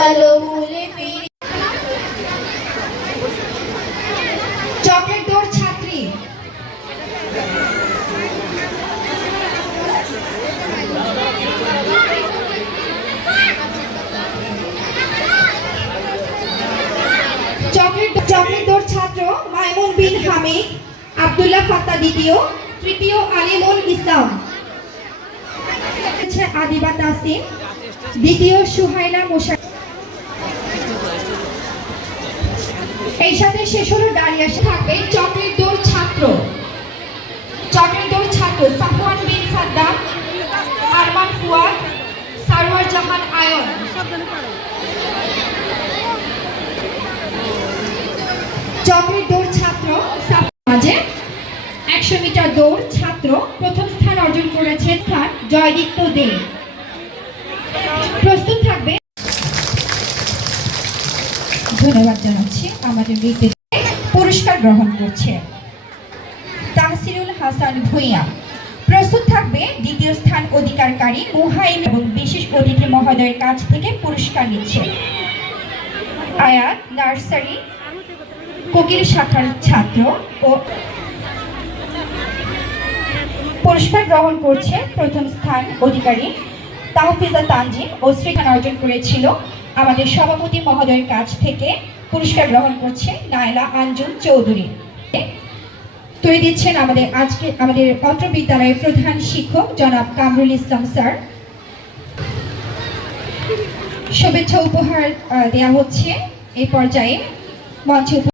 চলো মূলে ফিরে। চকলেট দৌড় ছাত্রী। চকলেট দৌড় ছাত্র মাইমুন বিন হামিদ, আব্দুল্লাহ ফাত্তা দ্বিতীয়, তৃতীয় আলিমুল ইসলাম, আদিবা তাসিম, দ্বিতীয় সুহাইলা মুশা। এই সাথে শেষ হলো দাঁড়িয়ে থাকবে চকলেট দৌড় ছাত্র। চকলেট দৌড় ছাত্র সাফওয়ান বিন সাদ্দাম, আরমান ফুয়াদ, সারওয়ার জাহান আয়ন। চকলেট দৌড় ছাত্র মাঝে 100 মিটার দৌড় ছাত্র প্রথম স্থান অর্জন করেছে জয়দীপ্ত দে। প্রস্তুত থাকবে। ধন্যবাদ জানাচ্ছি। আমাদের পুরস্কার গ্রহণ করছে তাহসিনুল হাসান ভূঁইয়া। প্রস্তুত থাকবে দ্বিতীয় স্থান অধিকারকারী মুহাইম এবং বিশেষ অতিথি মহোদয়ের কাছ থেকে পুরস্কার নিচ্ছে আয়াত নার্সারি কোকিল শাখার ছাত্র ও পুরস্কার গ্রহণ করছে প্রথম স্থান অধিকারী তাহফিজা তানজিম ও শ্রীখান অর্জন করেছিল আমাদের সভাপতি মহোদয়ের কাছ থেকে পুরস্কার গ্রহণ করছে নাইলা আঞ্জুম চৌধুরী। তুলে দিচ্ছেন আমাদের অত্র বিদ্যালয়ের প্রধান শিক্ষক জনাব কামরুল ইসলাম স্যার। শুভেচ্ছা উপহার দেওয়া হচ্ছে এই পর্যায়ে মঞ্চে।